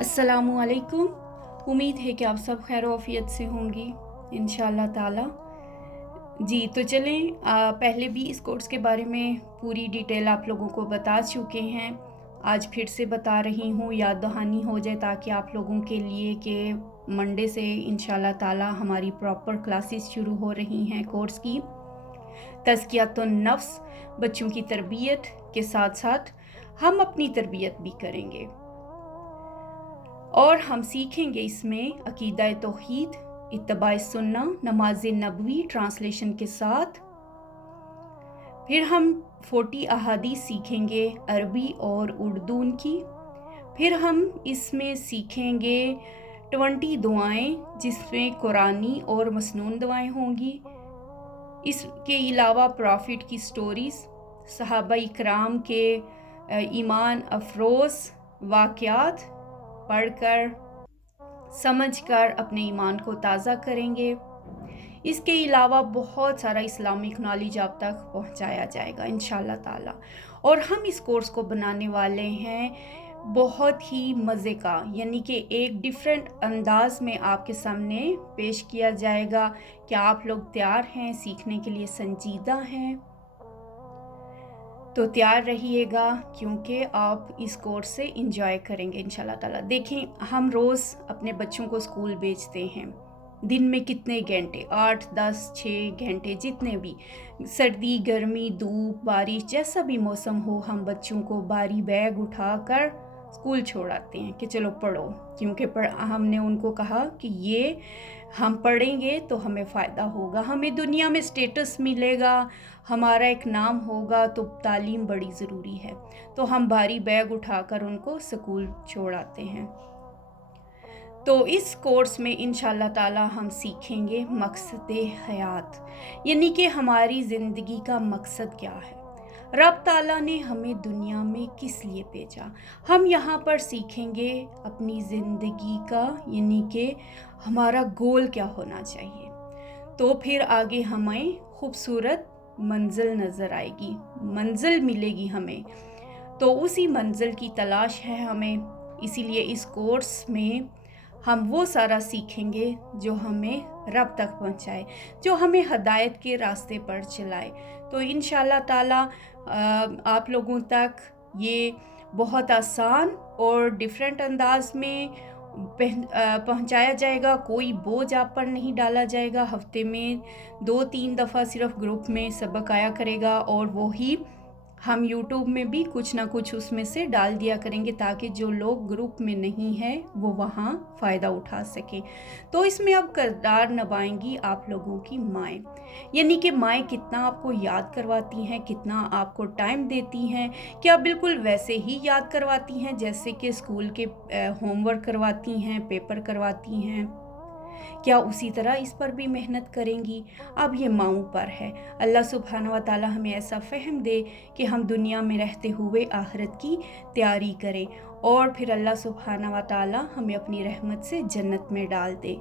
अस्सलामुअलैकुम। उम्मीद है कि आप सब खैर आफियत से होंगी इंशाअल्लाह ताला। जी तो चलें, पहले भी इस कोर्स के बारे में पूरी डिटेल आप लोगों को बता चुके हैं। आज फिर से बता रही हूँ, याद दहानी हो जाए ताकि आप लोगों के लिए कि मंडे से इंशाअल्लाह ताला हमारी प्रॉपर क्लासेस शुरू हो रही हैं कोर्स की। तज़कियातुन नफ्स, बच्चों की तरबियत के साथ साथ हम अपनी तरबियत भी करेंगे और हम सीखेंगे इसमें अकीदा तौहीद, इत्तिबा सुन्ना, नमाज नबवी ट्रांसलेशन के साथ। फिर हम 40 अहादीस सीखेंगे अरबी और उर्दू की। फिर हम इसमें सीखेंगे 20 दुआएं जिसमें कुरानी और मसनून दुआएं होंगी। इसके अलावा प्रॉफिट की स्टोरीज़, सहाबा इकराम के ईमान अफरोज़ वाक़यात पढ़कर समझकर अपने ईमान को ताज़ा करेंगे। इसके अलावा बहुत सारा इस्लामिक नॉलेज आप तक पहुंचाया जाएगा इंशाअल्लाह ताला। और हम इस कोर्स को बनाने वाले हैं बहुत ही मज़े का, यानी कि एक डिफरेंट अंदाज में आपके सामने पेश किया जाएगा। क्या आप लोग तैयार हैं, सीखने के लिए संजीदा हैं? तो तैयार रहिएगा क्योंकि आप इस कोर्स से इंजॉय करेंगे इंशाल्लाह ताला। देखें, हम रोज़ अपने बच्चों को स्कूल भेजते हैं, दिन में कितने घंटे, 8, 10, 6 घंटे, जितने भी, सर्दी गर्मी धूप बारिश जैसा भी मौसम हो, हम बच्चों को भारी बैग उठाकर स्कूल छोड़ाते हैं कि चलो पढ़ो। क्योंकि हमने उनको कहा कि ये हम पढ़ेंगे तो हमें फ़ायदा होगा, हमें दुनिया में स्टेटस मिलेगा, हमारा एक नाम होगा, तो तालीम बड़ी ज़रूरी है। तो हम भारी बैग उठाकर उनको स्कूल छोड़ाते हैं। तो इस कोर्स में इंशाअल्लाह ताला हम सीखेंगे मकसद हयात, यानी कि हमारी ज़िंदगी का मकसद क्या है, रब ताला ने हमें दुनिया में किस लिए भेजा। हम यहाँ पर सीखेंगे अपनी ज़िंदगी का, यानी कि हमारा गोल क्या होना चाहिए। तो फिर आगे हमें खूबसूरत मंजिल नज़र आएगी, मंजिल मिलेगी हमें, तो उसी मंजिल की तलाश है हमें। इसीलिए इस कोर्स में हम वो सारा सीखेंगे जो हमें रब तक पहुंचाए, जो हमें हदायत के रास्ते पर चलाए। तो इंशाअल्लाह ताला आप लोगों तक ये बहुत आसान और डिफरेंट अंदाज में पहुंचाया जाएगा। कोई बोझ आप पर नहीं डाला जाएगा। हफ्ते में 2-3 दफ़ा सिर्फ ग्रुप में सबक आया करेगा और वो ही हम यूट्यूब में भी कुछ ना कुछ उसमें से डाल दिया करेंगे ताकि जो लोग ग्रुप में नहीं हैं वो वहाँ फ़ायदा उठा सकें। तो इसमें अब किरदार निभाएंगी आप लोगों की माएँ, यानी कि माएँ कितना आपको याद करवाती हैं, कितना आपको टाइम देती हैं, क्या बिल्कुल वैसे ही याद करवाती हैं जैसे कि स्कूल के होमवर्क करवाती हैं, पेपर करवाती हैं, क्या उसी तरह इस पर भी मेहनत करेंगी? अब ये माँओं पर है। अल्लाह सुब्हानहू व तआला हमें ऐसा फ़हम दे कि हम दुनिया में रहते हुए आखिरत की तैयारी करें और फिर अल्लाह सुब्हानहू व तआला हमें अपनी रहमत से जन्नत में डाल दे।